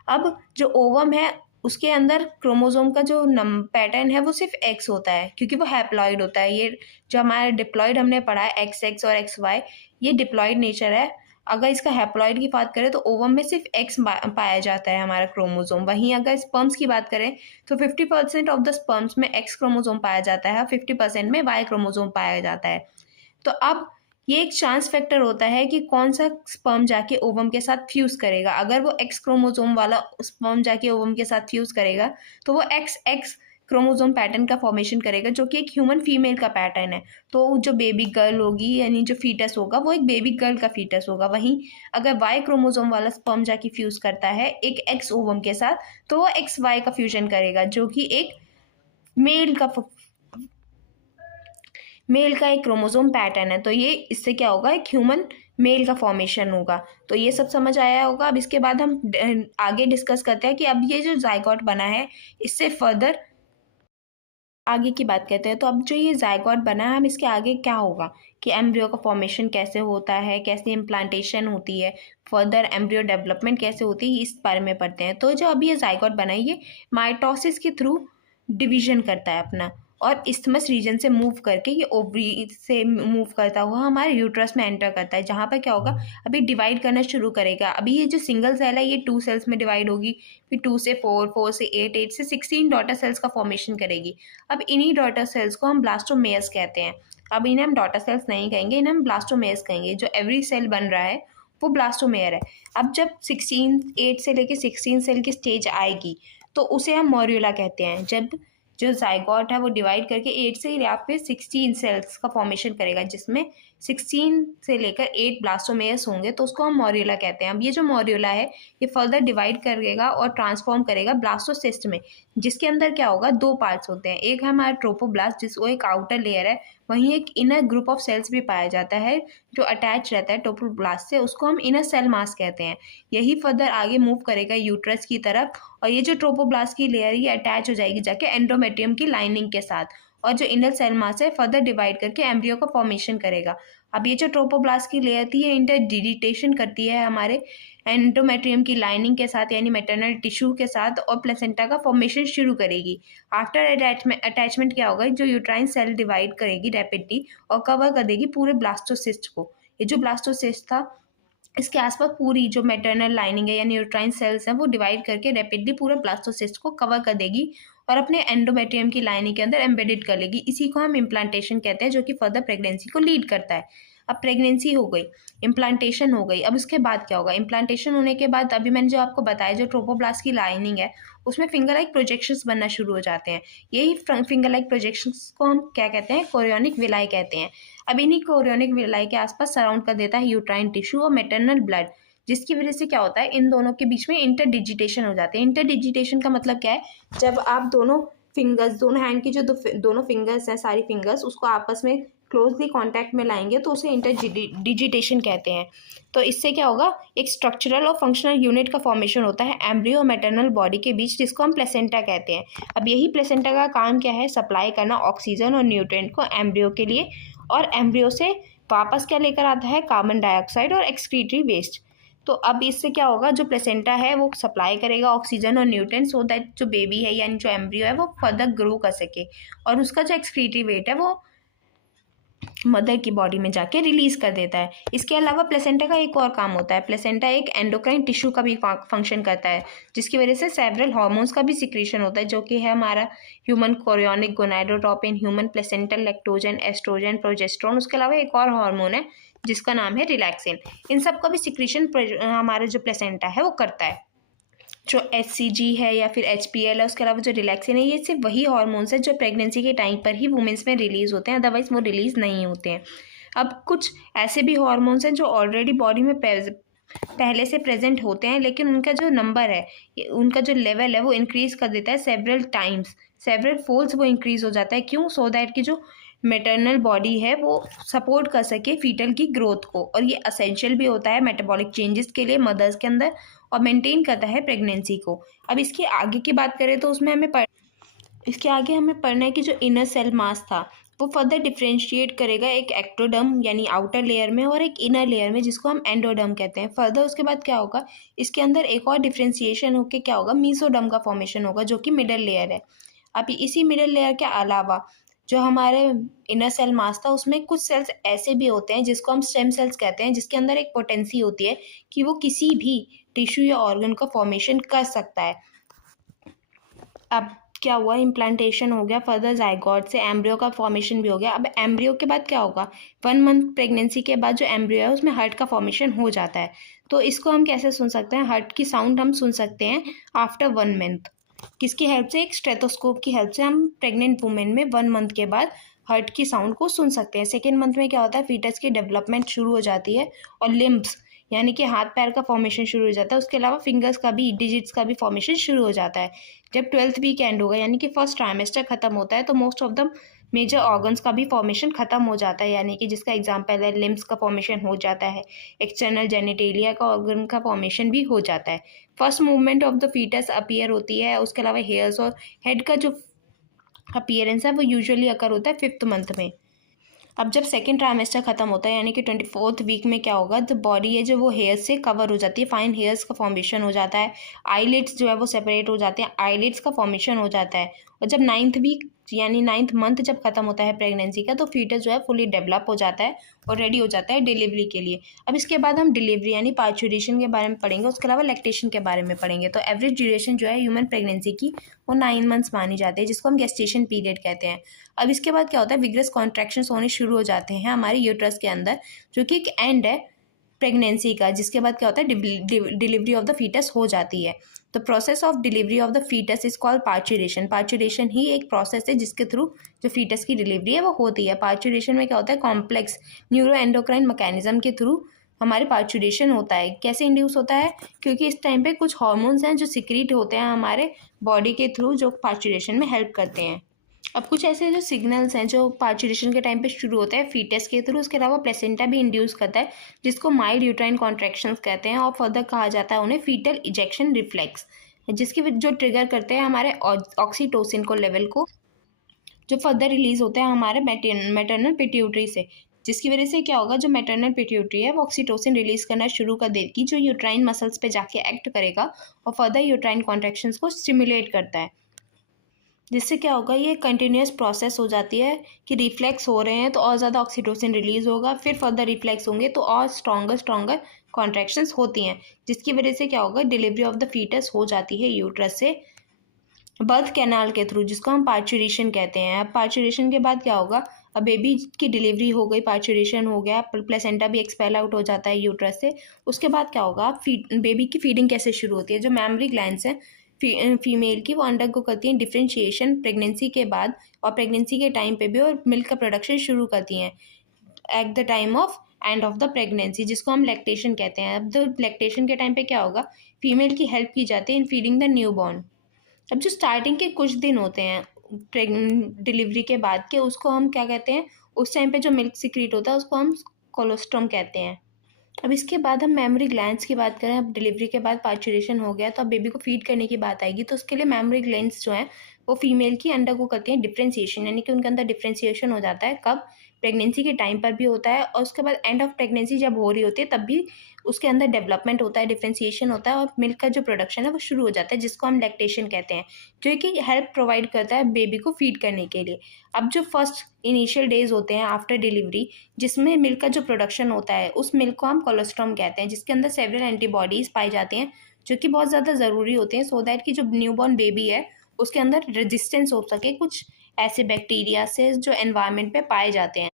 अब जो ओवम है उसके अंदर क्रोमोसोम का जो पैटर्न है वो सिर्फ एक्स होता है क्योंकि वो हैप्लॉइड होता है। ये जो हमारा डिप्लॉइड हमने पढ़ा है XX और XY, ये डिप्लॉइड नेचर है। अगर इसका हैप्लॉइड की बात करें तो ओवम में सिर्फ एक्स पाया जाता है हमारा क्रोमोसोम। वहीं अगर स्पर्म्स की बात करें तो 50% ऑफ द स्पर्म्स में एक्स क्रोमोसोम पाया जाता है और 50% में वाई क्रोमोसोम पाया जाता है। तो अब ये एक चांस फैक्टर होता है कि कौन सा स्पर्म जाके ओवम के साथ फ्यूज करेगा। अगर वो एक्स क्रोमोसोम वाला स्पर्म जाके ओवम के साथ फ्यूज करेगा तो वो एक्स एक्स क्रोमोसोम पैटर्न का फॉर्मेशन करेगा, जो कि एक ह्यूमन फीमेल का पैटर्न है। तो जो बेबी गर्ल होगी यानी जो फीटस होगा वो एक बेबी गर्ल का फीटस होगा। वहीं अगर वाई क्रोमोसोम वाला स्पर्म जाके फ्यूज करता है एक एक्स ओवम के साथ तो वो एक्स वाई का फ्यूजन करेगा, जो कि एक मेल का एक क्रोमोसोम पैटर्न है। तो ये इससे क्या होगा, एक ह्यूमन मेल का फॉर्मेशन होगा। तो ये सब समझ आया होगा। अब इसके बाद हम आगे डिस्कस करते हैं कि अब ये जो जाइगोट बना है इससे फर्दर आगे की बात करते हैं। तो अब जो ये जाइगोट बना है, हम इसके आगे क्या होगा कि एम्ब्रियो का फॉर्मेशन कैसे होता है, कैसे इम्प्लांटेशन होती है, फर्दर एम्ब्रियो डेवलपमेंट कैसे होती है, इस बारे में पढ़ते हैं। तो जो अभी ये जाइगोट बना है ये माइटोसिस के थ्रू डिवीजन करता है अपना, और इस्थमस रीजन से मूव करके ये ओवरी से मूव करता हुआ हमारे यूट्रस में एंटर करता है, जहाँ पर क्या होगा अभी डिवाइड करना शुरू करेगा। अभी ये जो सिंगल सेल है ये 2 सेल्स में डिवाइड होगी, फिर 2 से 4, 4 से 8, 8 से 16 डॉटर सेल्स का फॉर्मेशन करेगी। अब इन्हीं डॉटर सेल्स को हम ब्लास्टोमेयर्स कहते हैं। अब इन्हें हम डॉटर सेल्स नहीं कहेंगे, इन्हें हम ब्लास्टोमेयर्स कहेंगे। जो एवरी सेल बन रहा है वो ब्लास्टोमेयर है। अब जब 8 से लेकर 16 सेल की स्टेज आएगी तो उसे हम मॉर्यूला कहते हैं। जब जो जाइगोट है वो डिवाइड करके 8 से या फिर 16 सेल्स का फॉर्मेशन करेगा, जिसमें 16 से लेकर 8 ब्लास्टोमेयर्स होंगे, तो उसको हम मॉर्यूला कहते हैं। अब ये जो मॉर्यूला है ये फर्दर डिवाइड करेगा और ट्रांसफॉर्म करेगा ब्लास्टोसिस्ट में, जिसके अंदर क्या होगा 2 पार्ट्स होते हैं। एक है हमारा ट्रोपोब्लास्ट, जिस वो एक आउटर लेयर है, वहीं एक इनर ग्रुप ऑफ सेल्स भी पाया जाता है जो अटैच रहता है ट्रोपोब्लास्ट से, उसको हम इनर सेल मास कहते हैं। यही फर्दर आगे मूव करेगा यूट्रस की तरफ, और ये जो ट्रोपोब्लास्ट की लेयर ये अटैच हो जाएगी जाके एंडोमेट्रियम की लाइनिंग के साथ, और जो इनर सेल मास है फर्दर डिवाइड करके एम्ब्रियो का फॉर्मेशन करेगा। अब ये जो ट्रोपोब्लास्ट की लेयर थी ये इंटरडिजिटेशन करती है हमारे एंडोमेट्रियम की लाइनिंग के साथ यानी मैटरनल टिश्यू के साथ, और प्लेसेंटा का फॉर्मेशन शुरू करेगी। आफ्टर अटैचमेंट क्या होगा, जो यूट्राइन सेल डिवाइड करेगी रैपिडली और कवर कर देगी पूरे ब्लास्टोसिस्ट को। ये जो ब्लास्टोसिस्ट था इसके आसपास पूरी जो मैटरनल लाइनिंग है यानी यूट्राइन सेल्स हैं वो डिवाइड करके रैपिडली पूरे ब्लास्टोसिस्ट को कवर कर देगी और अपने एंडोमेट्रियम की लाइनिंग के अंदर एम्बेडेड कर लेगी। इसी को हम इम्प्लांटेशन कहते हैं, जो कि फर्दर प्रेगनेंसी को लीड करता है। अब प्रेगनेंसी हो गई, इम्प्लांटेशन हो गई। अब उसके बाद क्या होगा, इम्प्लांटेशन होने के बाद अभी मैंने जो आपको बताया जो ट्रोपोब्लास्ट की लाइनिंग है उसमें फिंगर लाइक प्रोजेक्शंस बनना शुरू हो जाते हैं। यही फिंगर लाइक प्रोजेक्शंस को हम क्या कहते हैं, कोरियोनिक विलाई कहते हैं। अब इन्हीं कोरियोनिक विलाई के आसपास सराउंड कर देता है यूट्राइन टिश्यू और मैटरनल ब्लड, जिसकी वजह से क्या होता है इन दोनों के बीच में इंटरडिजिटेशन हो जाते हैं। इंटरडिजिटेशन का मतलब क्या है, जब आप दोनों हैंड की जो दोनों फिंगर्स हैं, सारी फिंगर्स उसको आपस में क्लोजली कांटेक्ट में लाएंगे तो उसे इंटरडिजिटेशन कहते हैं। तो इससे क्या होगा, एक स्ट्रक्चरल और फंक्शनल यूनिट का फॉर्मेशन होता है एम्ब्रियो और मैटरनल बॉडी के बीच, जिसको हम प्लेसेंटा कहते हैं। अब यही प्लेसेंटा का काम क्या है, सप्लाई करना ऑक्सीजन और न्यूट्रिएंट को एम्ब्रियो के लिए, और एम्ब्रियो से वापस क्या लेकर आता है, कार्बन डाइऑक्साइड और एक्सक्रीटरी वेस्ट। तो अब इससे क्या होगा, जो प्लेसेंटा है वो सप्लाई करेगा ऑक्सीजन और न्यूट्रिएंट सो दैट जो बेबी है यानी जो एम्ब्रियो है वो फर्दर ग्रो कर सके, और उसका जो एक्सक्रीटरी वेट है वो मदर की बॉडी में जाके रिलीज कर देता है। इसके अलावा प्लेसेंटा का एक और काम होता है, प्लेसेंटा एक एंडोक्राइन टिश्यू का भी फंक्शन करता है, जिसकी वजह से सेवरल हार्मोन्स का भी सिक्रीशन होता है, जो कि है हमारा human chorionic gonadotropin, human placental lactogen, oestrogen, progesterone. उसके अलावा एक और हार्मोन है जिसका नाम है रिलैक्सिन। इन सब का भी सिक्रीशन हमारा जो प्लेसेंटा है वो करता है। जो HCG है या फिर HPL है, उसके अलावा जो रिलैक्सिन है, ये सिर्फ वही हार्मोन्स है जो प्रेगनेंसी के टाइम पर ही वुमेन्स में रिलीज होते हैं, अदरवाइज वो रिलीज नहीं होते हैं। अब कुछ ऐसे भी हार्मोन्स हैं जो ऑलरेडी बॉडी में पहले से प्रेजेंट होते हैं, लेकिन उनका जो नंबर है, उनका जो लेवल है वो इंक्रीज कर देता है सेवरल फोल्ड्स वो इंक्रीज हो जाता है। क्यों, सो दैट की जो मैटरनल बॉडी है वो सपोर्ट कर सके फीटल की ग्रोथ को, और ये असेंशियल भी होता है मेटाबॉलिक चेंजेस के लिए मदर्स के अंदर, और मेंटेन करता है प्रेगनेंसी को। अब इसके आगे की बात करें तो उसमें इसके आगे हमें पढ़ना है कि जो इनर सेल मास था वो फर्दर डिफ्रेंशिएट करेगा एक एक्टोडर्म यानी आउटर लेयर में और एक इनर लेयर में, जिसको हम एंडोडर्म कहते हैं। फर्दर उसके बाद क्या होगा, इसके अंदर एक और डिफ्रेंशिएशन होकर क्या होगा, मीसोडर्म का फॉर्मेशन होगा, जो कि मिडल लेयर है। अब इसी मिडल लेयर के अलावा जो हमारे इनर सेल मास था उसमें कुछ सेल्स ऐसे भी होते हैं जिसको हम स्टेम सेल्स कहते हैं, जिसके अंदर एक पोटेंसी होती है कि वो किसी भी टिश्यू या ऑर्गन का फॉर्मेशन कर सकता है। अब क्या हुआ, इम्प्लांटेशन हो गया, फर्दर जाइगोट से एम्ब्रियो का फॉर्मेशन भी हो गया। अब एम्ब्रियो के बाद क्या होगा, 1 मंथ प्रेगनेंसी के बाद जो एम्ब्रियो है उसमें हार्ट का फॉर्मेशन हो जाता है। तो इसको हम कैसे सुन सकते हैं, हार्ट की साउंड हम सुन सकते हैं आफ्टर 1 मंथ। किसकी हेल्प से, एक स्टेथोस्कोप की हेल्प से हम प्रेग्नेंट वुमेन में 1 मंथ के बाद हार्ट की साउंड को सुन सकते हैं। सेकेंड मंथ में क्या होता है, फीटस की डेवलपमेंट शुरू हो जाती है और लिम्ब्स यानी कि हाथ पैर का फॉर्मेशन शुरू हो जाता है। उसके अलावा फिंगर्स का भी, डिजिट्स का भी फॉर्मेशन शुरू हो जाता है। जब 12th वीक एंड होगा यानी कि फर्स्ट ट्राइमेस्टर खत्म होता है तो most of the major organs का भी फॉर्मेशन खत्म हो जाता है, यानी कि जिसका एग्जांपल है लिम्ब्स का फॉर्मेशन हो जाता है, एक्सटर्नल जेनिटेलिया का ऑर्गन का फॉर्मेशन भी हो जाता है। First movement of the foetus appear होती है। उसके अलावा हेयर्स और हेड का जो अपीयरेंस है वो यूजुअली अकर होता है 5th मंथ में। अब जब सेकेंड ट्राइमेस्टर खत्म होता है यानी कि 24th वीक में क्या होगा, तो बॉडी है जो वो हेयर्स से कवर हो जाती है, फाइन हेयर्स का फॉर्मेशन हो जाता है, आईलिड्स जो है वो सेपरेट हो जाते हैं, आईलिड्स का फॉर्मेशन हो जाता है। और जब 9th वीक यानी 9th मंथ जब खत्म होता है प्रेगनेंसी का, तो फीटस जो है फुली डेवलप हो जाता है और रेडी हो जाता है डिलीवरी के लिए। अब इसके बाद हम डिलीवरी यानी पार्चुरेशन के बारे में पढ़ेंगे, उसके अलावा लैक्टेशन के बारे में पढ़ेंगे। तो एवरेज ड्यूरेशन जो है ह्यूमन प्रेगनेंसी की वो 9 मंथ्स मानी जाती है, जिसको हम गेस्टेशन पीरियड कहते हैं। अब इसके बाद क्या होता है, विग्रस कॉन्ट्रैक्शंस होने शुरू हो जाते हैं हमारे यूट्रस के अंदर, जो कि एक एंड है प्रेगनेंसी का, जिसके बाद क्या होता है, डिलीवरी ऑफ द फीटस हो जाती है। The process of delivery of the foetus is called parturition. Parturition ही एक प्रोसेस है जिसके थ्रू जो फीटस की डिलीवरी है वो होती है। पार्चुरेशन में क्या होता है, कॉम्प्लेक्स न्यूरो एंडोक्राइन मैकेनिज्म के थ्रू हमारे पार्चुरेशन होता है। कैसे इंड्यूस होता है, क्योंकि इस टाइम पे कुछ हार्मोन्स हैं जो सिक्रीट होते हैं हमारे बॉडी के थ्रू, जो पार्चुरेशन में हेल्प करते हैं। अब कुछ ऐसे जो सिग्नल्स हैं जो पार्चुरेशन के टाइम पे शुरू होता है फीटस के थ्रू, उसके अलावा प्लेसेंटा भी इंड्यूस करता है जिसको माइल्ड यूट्राइन कॉन्ट्रैक्शंस कहते हैं, और फर्दर कहा जाता है उन्हें फीटल इजेक्शन रिफ्लेक्स, जिसकी जो ट्रिगर करते हैं हमारे ऑक्सीटोसिन को लेवल को, जो फर्दर रिलीज होता है हमारे मैटरनल पिट्यूटरी से, जिसकी वजह से क्या होगा, जो मैटरनल पिट्यूटरी है वो ऑक्सीटोसिन रिलीज करना शुरू कर देगी, जो यूट्राइन मसल्स पे जाके एक्ट करेगा और फर्दर यूट्राइन कॉन्ट्रैक्शंस को स्टिमुलेट करता है। जिससे क्या होगा, ये कंटिन्यूस प्रोसेस हो जाती है कि रिफ्लेक्स हो रहे हैं तो और ज़्यादा ऑक्सीटोसिन रिलीज होगा, फिर फर्दर रिफ्लेक्स होंगे तो और स्ट्रॉन्गर कॉन्ट्रैक्शंस होती हैं, जिसकी वजह से क्या होगा, डिलीवरी ऑफ द फीटस हो जाती है यूट्रस से बर्थ कैनाल के थ्रू, जिसको हम पार्चुरेशन कहते हैं। अब पार्चुरेशन के बाद क्या होगा, अब बेबी की डिलीवरी हो गई, पार्चुरेशन हो गया, प्लेसेंटा भी एक्सपेल आउट हो जाता है यूट्रस से। उसके बाद क्या होगा, बेबी की फीडिंग कैसे शुरू होती है, जो मैमरी ग्लैंड्स हैं फीमेल की वो अंडरगो करती हैं डिफरेंशिएशन प्रेगनेंसी के बाद और प्रेगनेंसी के टाइम पे भी, और मिल्क का प्रोडक्शन शुरू करती हैं eight the time of end of the pregnancy, जिसको हम लैक्टेशन कहते हैं। अब तो लैक्टेशन के टाइम पे क्या होगा, फीमेल की हेल्प की जाती है in feeding the new born. अब जो स्टार्टिंग के कुछ दिन होते हैं डिलीवरी के बाद के, उसको हम क्या कहते हैं, उस टाइम पे जो मिल्क सिक्रीट होता है उसको हम कोलोस्ट्रम कहते हैं। अब इसके बाद हम मेमोरी ग्लैंड्स की बात करें, अब डिलीवरी के बाद पार्चुरेशन हो गया तो अब बेबी को फीड करने की बात आएगी, तो उसके लिए मेमोरी ग्लैंड्स जो हैं वो फीमेल की अंडरगो करती हैं डिफ्रेंसिएशन, यानी कि उनके अंदर डिफ्रेंसिएशन हो जाता है। कब, प्रेगनेंसी के टाइम पर भी होता है और उसके बाद एंड ऑफ प्रेगनेंसी जब हो रही होती है तब भी उसके अंदर डेवलपमेंट होता है, डिफ्रेंसिएशन होता है और मिल्क का जो प्रोडक्शन है वो शुरू हो जाता है, जिसको हम लैक्टेशन कहते हैं, जो कि हेल्प प्रोवाइड करता है बेबी को फीड करने के लिए। अब जो फर्स्ट इनिशियल डेज होते हैं आफ्टर डिलीवरी, जिसमें मिल्क का जो प्रोडक्शन होता है उस मिल्क को हम कोलोस्ट्रम कहते हैं, जिसके अंदर सेवरल एंटीबॉडीज़ पाई जाती हैं जो कि बहुत ज़्यादा ज़रूरी होते हैं, सो दैट कि जो न्यूबॉर्न बेबी है उसके अंदर रेजिस्टेंस हो सके कुछ ऐसे बैक्टीरिया से जो एनवायरनमेंट पे पाए जाते हैं।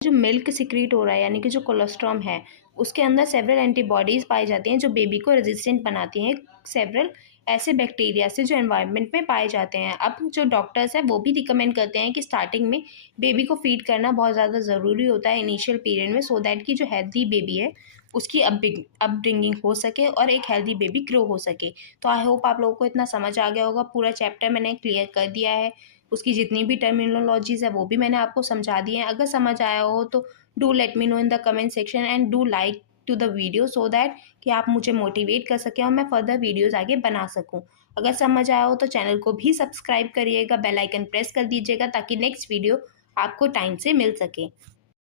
जो मिल्क सिक्रीट हो रहा है यानी कि जो कोलोस्ट्रम है उसके अंदर सेवरल एंटीबॉडीज़ पाई जाती हैं जो बेबी को रेजिस्टेंट बनाती हैं सेवरल ऐसे बैक्टीरिया से जो एनवायरनमेंट में पाए जाते हैं। अब जो डॉक्टर्स हैं वो भी रिकमेंड करते हैं कि स्टार्टिंग में बेबी को फीड करना बहुत ज़्यादा ज़रूरी होता है इनिशियल पीरियड में, सो दैट कि जो हेल्दी बेबी है उसकी अपब्रिंगिंग हो सके और एक हेल्दी बेबी ग्रो हो सके। तो आई होप आप लोगों को इतना समझ आ गया होगा, पूरा चैप्टर मैंने क्लियर कर दिया है, उसकी जितनी भी टर्मिनोलॉजीज़ है वो भी मैंने आपको समझा दी हैं। अगर समझ आया हो तो do let me know in the comment section and do like to the video, so that कि आप मुझे मोटिवेट कर सकें और मैं फर्दर वीडियोज़ आगे बना सकूँ। अगर समझ आया हो तो चैनल को भी सब्सक्राइब करिएगा, बेल आइकन प्रेस कर दीजिएगा ताकि नेक्स्ट वीडियो आपको टाइम से मिल सके।